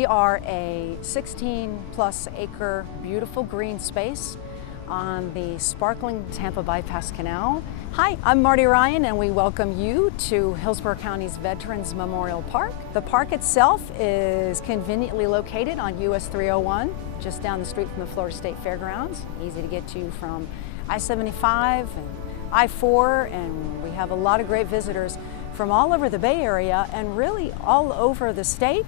We are a 16+ acre beautiful green space on the sparkling Tampa Bypass Canal. Hi, I'm Marty Ryan and we welcome you to Hillsborough County's Veterans Memorial Park. The park itself is conveniently located on US 301, just down the street from the Florida State Fairgrounds. Easy to get to from I-75 and I-4, and we have a lot of great visitors from all over the Bay Area and really all over the state,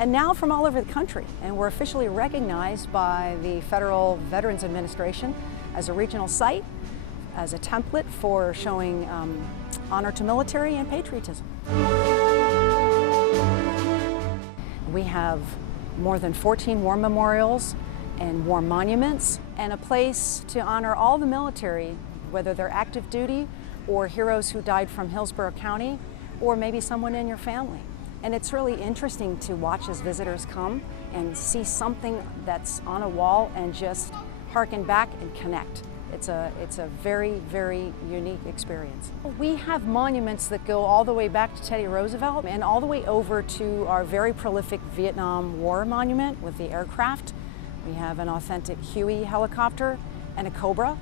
and now from all over the country. And we're officially recognized by the Federal Veterans Administration as a regional site, as a template for showing honor to military and patriotism. We have more than 14 war memorials and war monuments, and a place to honor all the military, whether they're active duty or heroes who died from Hillsborough County, or maybe someone in your family. And it's really interesting to watch as visitors come and see something that's on a wall and just harken back and connect. It's a very, very unique experience. We have monuments that go all the way back to Teddy Roosevelt and all the way over to our very prolific Vietnam War monument with the aircraft. We have an authentic Huey helicopter and a Cobra.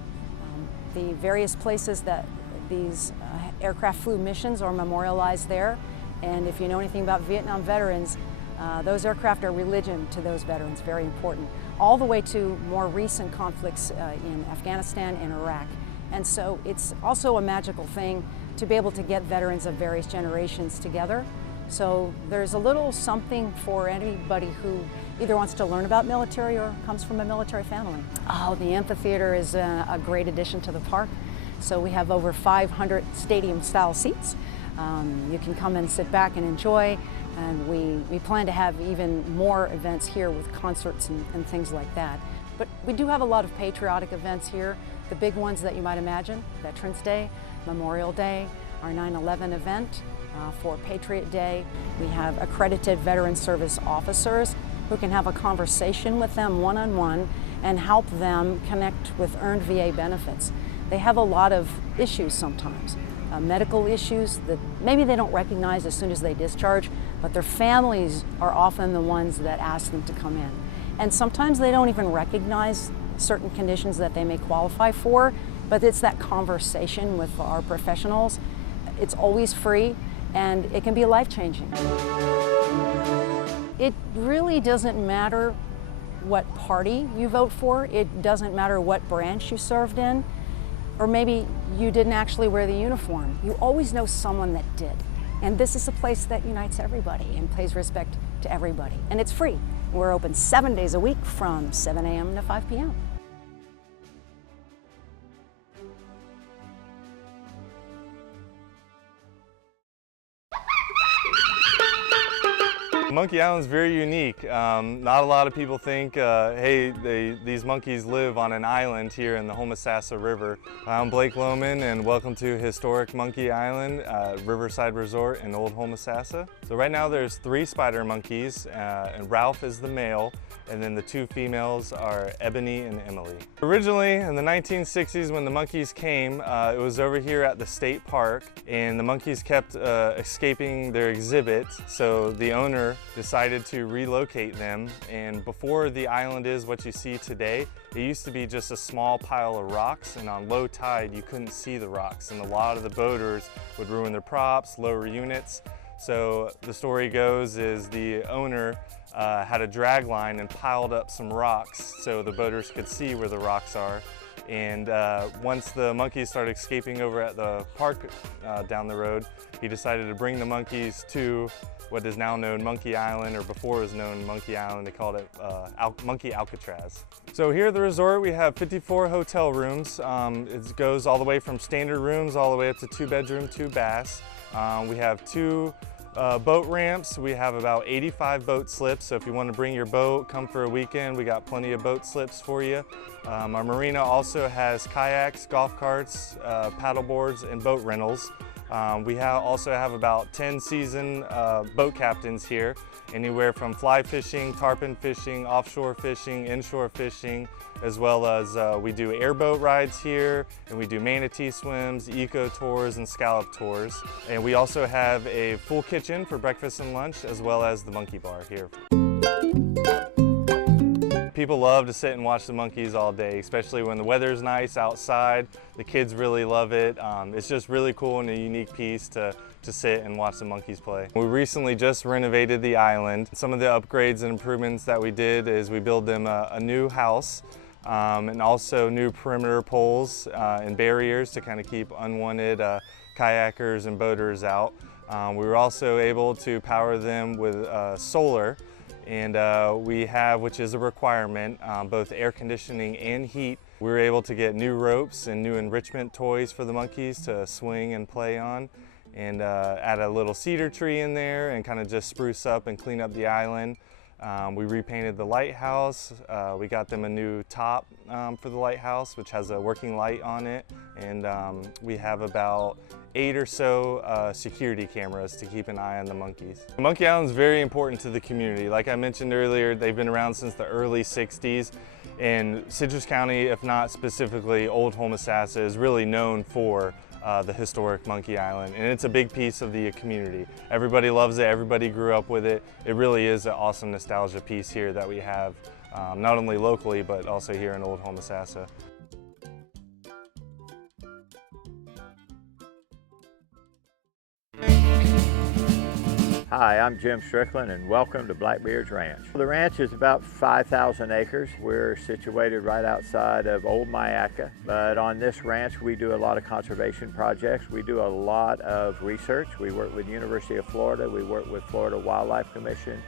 The various places that these aircraft flew missions are memorialized there. And if you know anything about Vietnam veterans, those aircraft are religion to those veterans, very important. All the way to more recent conflicts in Afghanistan and Iraq. And so it's also a magical thing to be able to get veterans of various generations together. So there's a little something for anybody who either wants to learn about military or comes from a military family. Oh, the amphitheater is a great addition to the park. So we have over 500 stadium-style seats. You can come and sit back and enjoy, and we plan to have even more events here with concerts and things like that. But we do have a lot of patriotic events here. The big ones that you might imagine: Veterans Day, Memorial Day, our 9/11 event for Patriot Day. We have accredited veteran service officers who can have a conversation with them one-on-one and help them connect with earned VA benefits. They have a lot of issues sometimes. Medical issues that maybe they don't recognize as soon as they discharge, but their families are often the ones that ask them to come in. And sometimes they don't even recognize certain conditions that they may qualify for, but it's that conversation with our professionals. It's always free, and it can be life-changing. It really doesn't matter what party you vote for. It doesn't matter what branch you served in. Or maybe you didn't actually wear the uniform. You always know someone that did. And this is a place that unites everybody and pays respect to everybody. And it's free. We're open 7 days a week from 7 a.m. to 5 p.m. Monkey Island's very unique. Not a lot of people think, hey, these monkeys live on an island here in the Homosassa River. I'm Blake Lohman, and welcome to historic Monkey Island, Riverside Resort in Old Homosassa. So right now there's 3 spider monkeys, and Ralph is the male, and then the 2 females are Ebony and Emily. Originally in the 1960s when the monkeys came, it was over here at the state park, and the monkeys kept escaping their exhibit, so the owner decided to relocate them. And before the island is what you see today, it used to be just a small pile of rocks, and on low tide you couldn't see the rocks, and a lot of the boaters would ruin their props, lower units. So the story goes is the owner had a drag line and piled up some rocks so the boaters could see where the rocks are. And once the monkeys started escaping over at the park down the road, he decided to bring the monkeys to what is now known Monkey Island, or before it was known Monkey Island. They called it Monkey Alcatraz. So here at the resort we have 54 hotel rooms. It goes all the way from standard rooms all the way up to 2-bedroom, 2 baths. We have 2 boat ramps. We have about 85 boat slips, so if you want to bring your boat, come for a weekend, we got plenty of boat slips for you. Our marina also has kayaks, golf carts, paddle boards, and boat rentals. We also have about 10 seasoned boat captains here, anywhere from fly fishing, tarpon fishing, offshore fishing, inshore fishing, as well as we do airboat rides here, and we do manatee swims, eco tours, and scallop tours. And we also have a full kitchen for breakfast and lunch, as well as the monkey bar here. people love to sit and watch the monkeys all day, especially when the weather's nice outside. The kids really love it. It's just really cool and a unique piece to sit and watch the monkeys play. We recently just renovated the island. Some of the upgrades and improvements that we did is we built them a new house and also new perimeter poles and barriers to kind of keep unwanted kayakers and boaters out. We were also able to power them with solar, and we have, which is a requirement, both air conditioning and heat. We were able to get new ropes and new enrichment toys for the monkeys to swing and play on, and add a little cedar tree in there and kind of just spruce up and clean up the island. We repainted the lighthouse. We got them a new top for the lighthouse, which has a working light on it, and we have about 8 or so security cameras to keep an eye on the monkeys. Monkey Island is very important to the community. Like I mentioned earlier, they've been around since the early 60s, and Citrus County, if not specifically Old Homosassa, is really known for the historic Monkey Island, and it's a big piece of the community. Everybody loves it, everybody grew up with it. It really is an awesome nostalgia piece here that we have, not only locally, but also here in Old Homosassa. Hi, I'm Jim Strickland and welcome to Blackbeards Ranch. The ranch is about 5,000 acres. We're situated right outside of Old Myakka, but on this ranch we do a lot of conservation projects. We do a lot of research. We work with University of Florida, we work with Florida Wildlife Commission.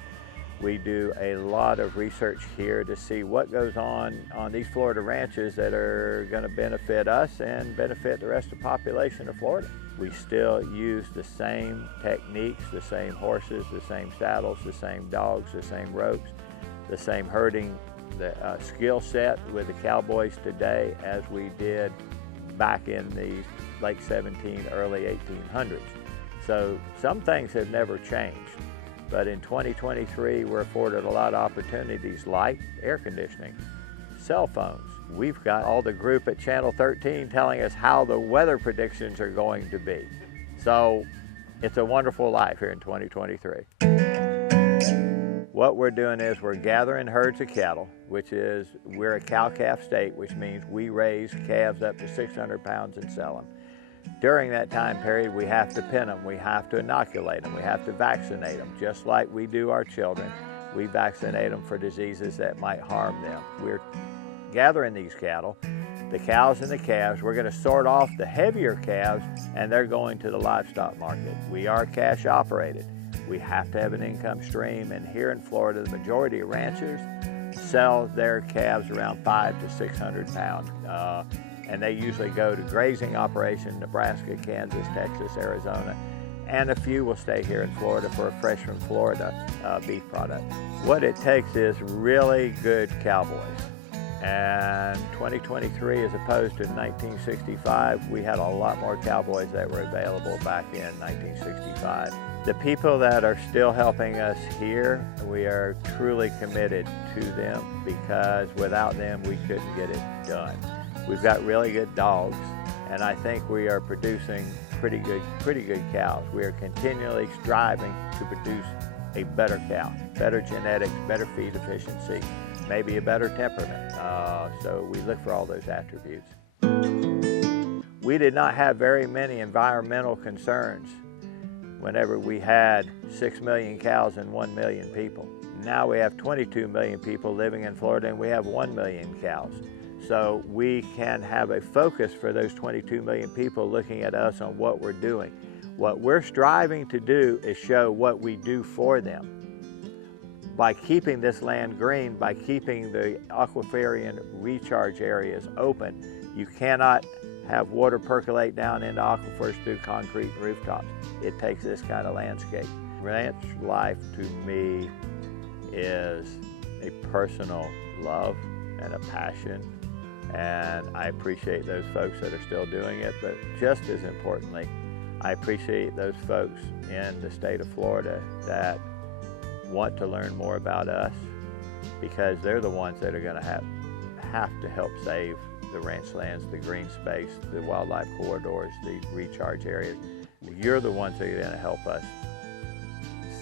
We do a lot of research here to see what goes on these Florida ranches that are going to benefit us and benefit the rest of the population of Florida. We still use the same techniques, the same horses, the same saddles, the same dogs, the same ropes, the same herding, the skill set with the cowboys today as we did back in the late 1700s, early 1800s. So some things have never changed. But in 2023, we're afforded a lot of opportunities like air conditioning, cell phones. We've got all the group at Channel 13 telling us how the weather predictions are going to be. So it's a wonderful life here in 2023. What we're doing is we're gathering herds of cattle, which is, we're a cow-calf state, which means we raise calves up to 600 pounds and sell them. During that time period, we have to pin them, we have to inoculate them, we have to vaccinate them, just like we do our children. We vaccinate them for diseases that might harm them. We're gathering these cattle, the cows and the calves. We're going to sort off the heavier calves, and they're going to the livestock market. We are cash operated. We have to have an income stream, and here in Florida, the majority of ranchers sell their calves around 500 to 600 pounds. And they usually go to grazing operation, Nebraska, Kansas, Texas, Arizona, and a few will stay here in Florida for a fresh from Florida beef product. What it takes is really good cowboys. And 2023, as opposed to 1965, we had a lot more cowboys that were available back in 1965. The people that are still helping us here, we are truly committed to them, because without them, we couldn't get it done. We've got really good dogs, and I think we are producing pretty good cows. We are continually striving to produce a better cow, better genetics, better feed efficiency, maybe a better temperament. So we look for all those attributes. We did not have very many environmental concerns whenever we had 6 million cows and 1 million people. Now we have 22 million people living in Florida, and we have 1 million cows. So we can have a focus for those 22 million people looking at us on what we're doing. What we're striving to do is show what we do for them. By keeping this land green, by keeping the aquiferian recharge areas open, you cannot have water percolate down into aquifers through concrete rooftops. It takes this kind of landscape. Ranch life to me is a personal love and a passion. And I appreciate those folks that are still doing it, but just as importantly, I appreciate those folks in the state of Florida that want to learn more about us, because they're the ones that are going to have to help save the ranch lands, the green space, the wildlife corridors, the recharge areas. You're the ones that are going to help us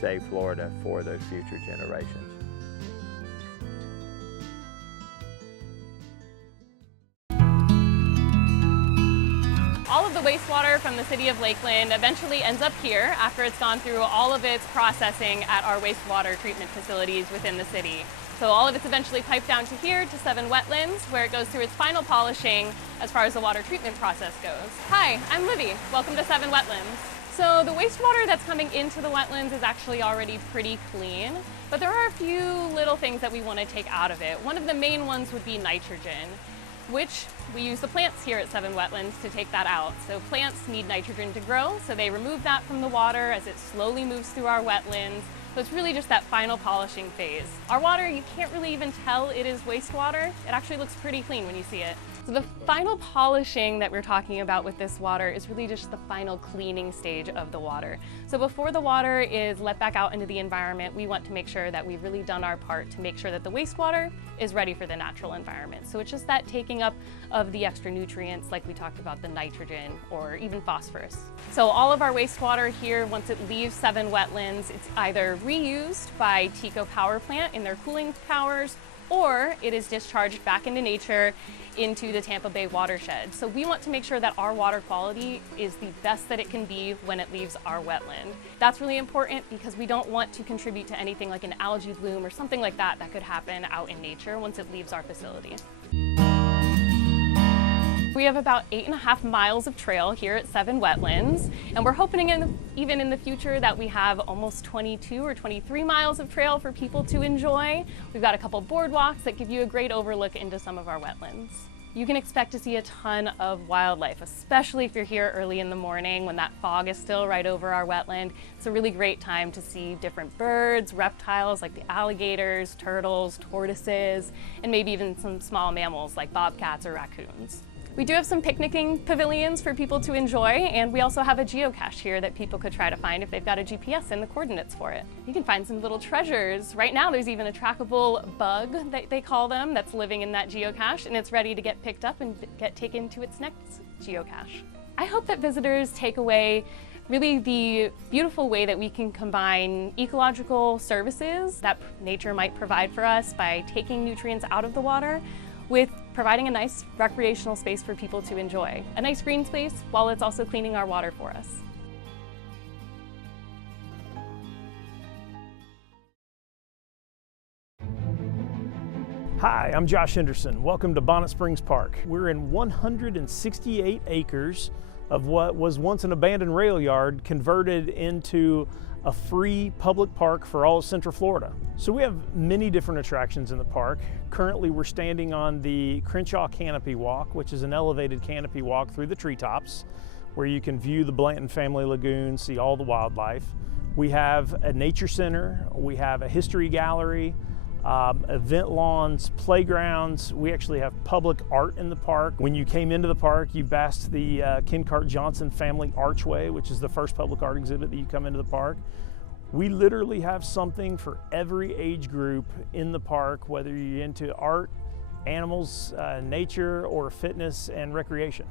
save Florida for those future generations. wastewater from the city of Lakeland eventually ends up here after it's gone through all of its processing at our wastewater treatment facilities within the city. So all of it's eventually piped down to here, to Se7en Wetlands, where it goes through its final polishing as far as the water treatment process goes. Hi, I'm Livy. Welcome to Se7en Wetlands. So the wastewater that's coming into the wetlands is actually already pretty clean, but there are a few little things that we want to take out of it. One of the main ones would be nitrogen, which we use the plants here at Se7en Wetlands to take that out. So plants need nitrogen to grow, so they remove that from the water as it slowly moves through our wetlands. So it's really just that final polishing phase. Our water, you can't really even tell it is wastewater. It actually looks pretty clean when you see it. So the final polishing that we're talking about with this water is really just the final cleaning stage of the water. So before the water is let back out into the environment, we want to make sure that we've really done our part to make sure that the wastewater is ready for the natural environment. So it's just that taking up of the extra nutrients, like we talked about, the nitrogen or even phosphorus. So all of our wastewater here, once it leaves Se7en Wetlands, it's either reused by TECO power plant in their cooling towers, or it is discharged back into nature into the Tampa Bay watershed. So we want to make sure that our water quality is the best that it can be when it leaves our wetland. That's really important because we don't want to contribute to anything like an algae bloom or something like that that could happen out in nature once it leaves our facility. We have about 8.5 miles of trail here at Se7en Wetlands, and we're hoping even in the future that we have almost 22 or 23 miles of trail for people to enjoy. We've got a couple boardwalks that give you a great overlook into some of our wetlands. You can expect to see a ton of wildlife, especially if you're here early in the morning when that fog is still right over our wetland. It's a really great time to see different birds, reptiles like the alligators, turtles, tortoises, and maybe even some small mammals like bobcats or raccoons. We do have some picnicking pavilions for people to enjoy, and we also have a geocache here that people could try to find if they've got a GPS and the coordinates for it. You can find some little treasures. Right now there's even a trackable bug, that they call them, that's living in that geocache, and it's ready to get picked up and get taken to its next geocache. I hope that visitors take away really the beautiful way that we can combine ecological services that nature might provide for us by taking nutrients out of the water with providing a nice recreational space for people to enjoy. A nice green space while it's also cleaning our water for us. Hi, I'm Josh Henderson. Welcome to Bonnet Springs Park. We're in 168 acres of what was once an abandoned rail yard converted into a free public park for all of Central Florida. So we have many different attractions in the park. Currently we're standing on the Crenshaw Canopy Walk, which is an elevated canopy walk through the treetops where you can view the Blanton Family Lagoon, see all the wildlife. We have a nature center, we have a history gallery, event lawns, playgrounds. We actually have public art in the park. When you came into the park, you passed the Ken Cart Johnson Family Archway, which is the first public art exhibit that you come into the park. We literally have something for every age group in the park, whether you're into art, animals, nature, or fitness and recreation.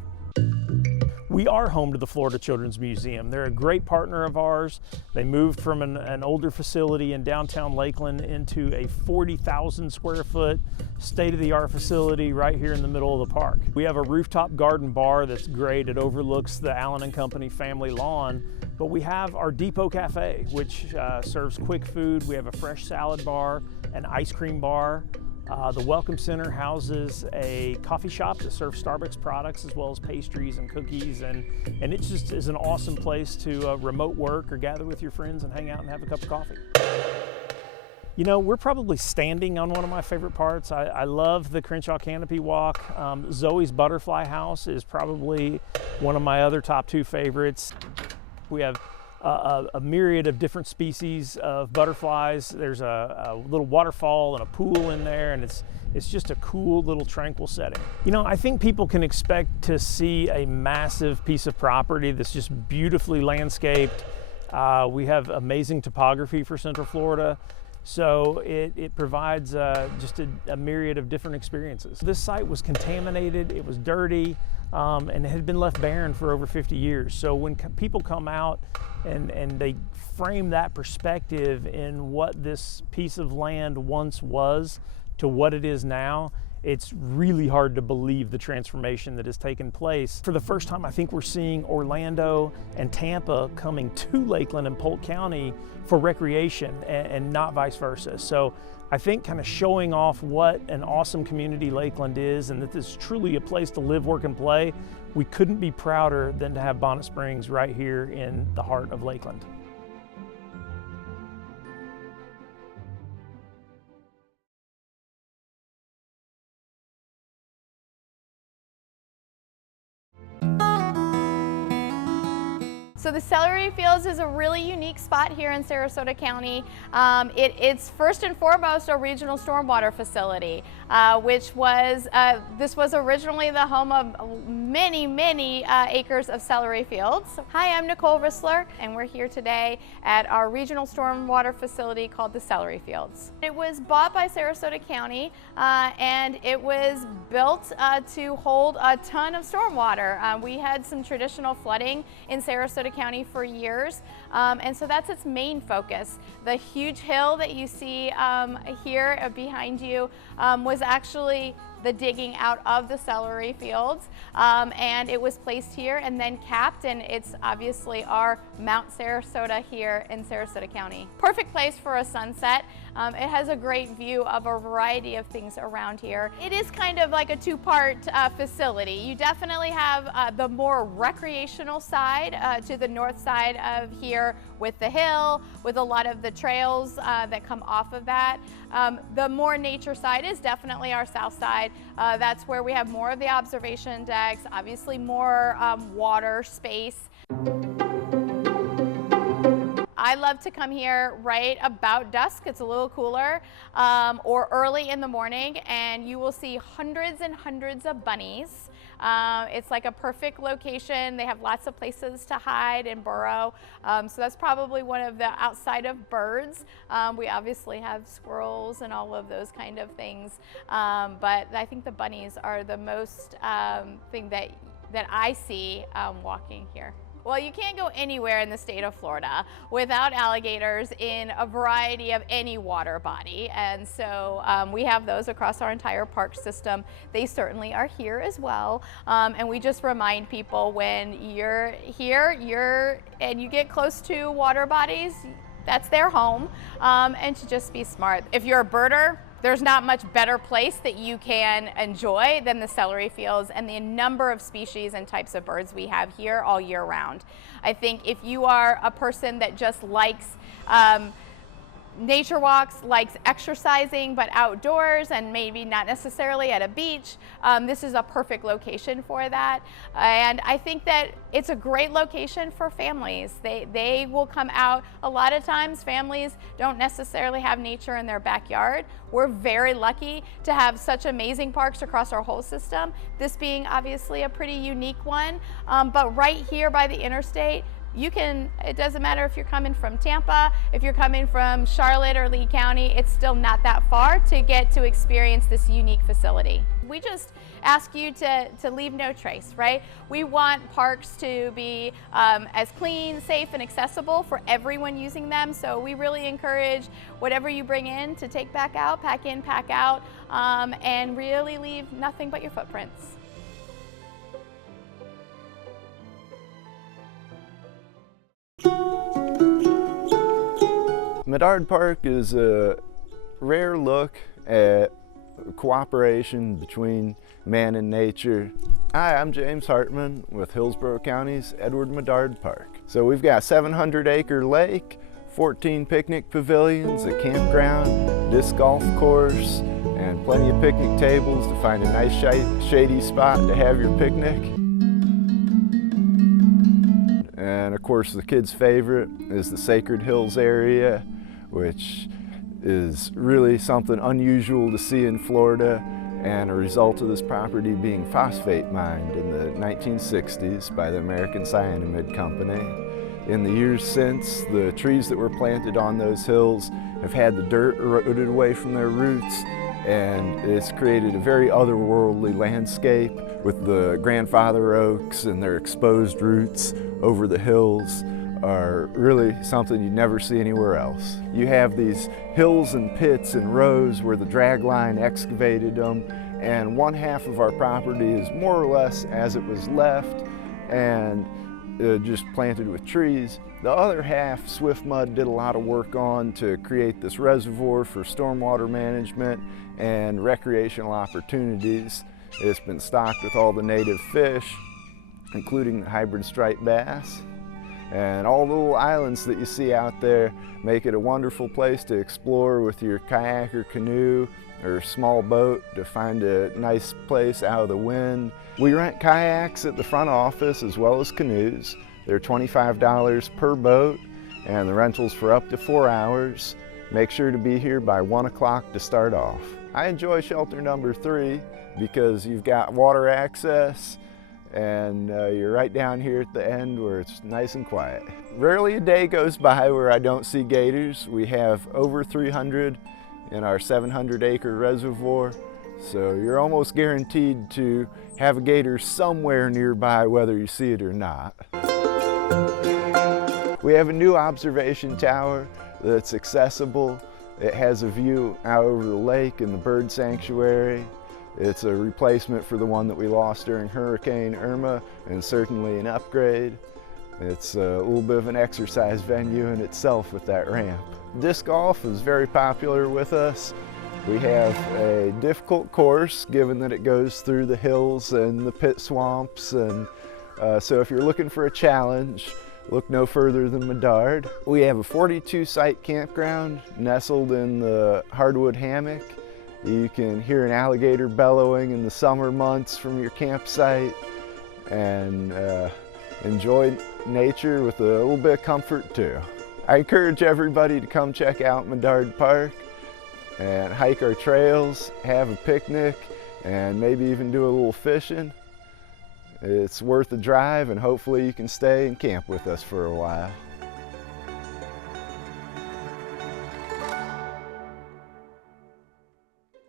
We are home to the Florida Children's Museum. They're a great partner of ours. They moved from an older facility in downtown Lakeland into a 40,000 square foot state-of-the-art facility right here in the middle of the park. We have a rooftop garden bar that's great. It overlooks the Allen & Company family lawn. But we have our Depot Cafe, which serves quick food. We have a fresh salad bar, an ice cream bar. The Welcome Center houses a coffee shop that serves Starbucks products as well as pastries and cookies, and it just is an awesome place to remote work or gather with your friends and hang out and have a cup of coffee. You know, we're probably standing on one of my favorite parts. I love the Crenshaw Canopy Walk. Zoe's Butterfly House is probably one of my other top two favorites. We have a myriad of different species of butterflies. There's a little waterfall and a pool in there, and it's just a cool little tranquil setting. You know, I think people can expect to see a massive piece of property that's just beautifully landscaped. We have amazing topography for Central Florida, so it provides just a myriad of different experiences. This site was contaminated, it was dirty, and it had been left barren for over 50 years. So when people come out and they frame that perspective in what this piece of land once was to what it is now, it's really hard to believe the transformation that has taken place. For the first time, I think we're seeing Orlando and Tampa coming to Lakeland and Polk County for recreation and not vice versa. So I think kind of showing off what an awesome community Lakeland is and that this is truly a place to live, work, and play, we couldn't be prouder than to have Bonnet Springs right here in the heart of Lakeland. So the Celery Fields is a really unique spot here in Sarasota County. It's first and foremost a regional stormwater facility, which was, this was originally the home of many acres of celery fields. Hi, I'm Nicole Rissler, and we're here today at our regional stormwater facility called the Celery Fields. It was bought by Sarasota County, and it was built to hold a ton of stormwater. We had some traditional flooding in Sarasota County for years, and so that's its main focus. The huge hill that you see here behind you was actually the digging out of the celery fields, and it was placed here and then capped, and it's obviously our Mount Sarasota here in Sarasota County. Perfect place for a sunset. It has a great view of a variety of things around here. It is kind of like a two-part facility. You definitely have the more recreational side to the north side of here with the hill, with a lot of the trails that come off of that. The more nature side is definitely our south side. That's where we have more of the observation decks, obviously more water space. I love to come here right about dusk. It's a little cooler, or early in the morning, and you will see hundreds and hundreds of bunnies. It's like a perfect location. They have lots of places to hide and burrow. So that's probably one of the outside of birds. We obviously have squirrels and all of those kind of things. But I think the bunnies are the most thing that I see walking here. Well, you can't go anywhere in the state of Florida without alligators in a variety of any water body. And so we have those across our entire park system. They certainly are here as well. And we just remind people when you're here, and you get close to water bodies, that's their home, and to just be smart. If you're a birder, there's not much better place that you can enjoy than the celery fields and the number of species and types of birds we have here all year round. I think if you are a person that just likes nature walks, likes exercising but outdoors and maybe not necessarily at a beach, this is a perfect location for that. And I think that it's a great location for families. They will come out. A lot of times families don't necessarily have nature in their backyard. We're very lucky to have such amazing parks across our whole system, this being obviously a pretty unique one. But right here by the interstate, it doesn't matter if you're coming from Tampa, if you're coming from Charlotte or Lee County, it's still not that far to get to experience this unique facility. We just ask you to leave no trace, right? We want parks to be as clean, safe, and accessible for everyone using them. So we really encourage whatever you bring in to take back out, pack in, pack out, and really leave nothing but your footprints. Medard Park is a rare look at cooperation between man and nature. Hi, I'm James Hartman with Hillsborough County's Edward Medard Park. So we've got a 700-acre lake, 14 picnic pavilions, a campground, disc golf course, and plenty of picnic tables to find a nice shady spot to have your picnic. And of course the kids' favorite is the Sacred Hills area, which is really something unusual to see in Florida, and a result of this property being phosphate mined in the 1960s by the American Cyanamid Company. In the years since, the trees that were planted on those hills have had the dirt eroded away from their roots, and it's created a very otherworldly landscape with the grandfather oaks and their exposed roots over the hills are really something you'd never see anywhere else. You have these hills and pits and rows where the drag line excavated them, and one half of our property is more or less as it was left and just planted with trees. The other half, Swift Mud did a lot of work on to create this reservoir for stormwater management and recreational opportunities. It's been stocked with all the native fish, including the hybrid striped bass. And all the little islands that you see out there make it a wonderful place to explore with your kayak or canoe or small boat to find a nice place out of the wind. We rent kayaks at the front office as well as canoes. They're $25 per boat, and the rental's for up to 4 hours. Make sure to be here by 1 o'clock to start off. I enjoy shelter number 3 because you've got water access and you're right down here at the end where it's nice and quiet. Rarely a day goes by where I don't see gators. We have over 300 in our 700-acre reservoir, so you're almost guaranteed to have a gator somewhere nearby whether you see it or not. We have a new observation tower that's accessible. It has a view out over the lake and the bird sanctuary. It's a replacement for the one that we lost during Hurricane Irma, and certainly an upgrade. It's a little bit of an exercise venue in itself with that ramp. Disc golf is very popular with us. We have a difficult course given that it goes through the hills and the pit swamps, and so if you're looking for a challenge, look no further than Medard. We have a 42-site campground nestled in the hardwood hammock. You can hear an alligator bellowing in the summer months from your campsite and enjoy nature with a little bit of comfort too. I encourage everybody to come check out Medard Park and hike our trails, have a picnic, and maybe even do a little fishing. It's worth the drive, and hopefully you can stay and camp with us for a while.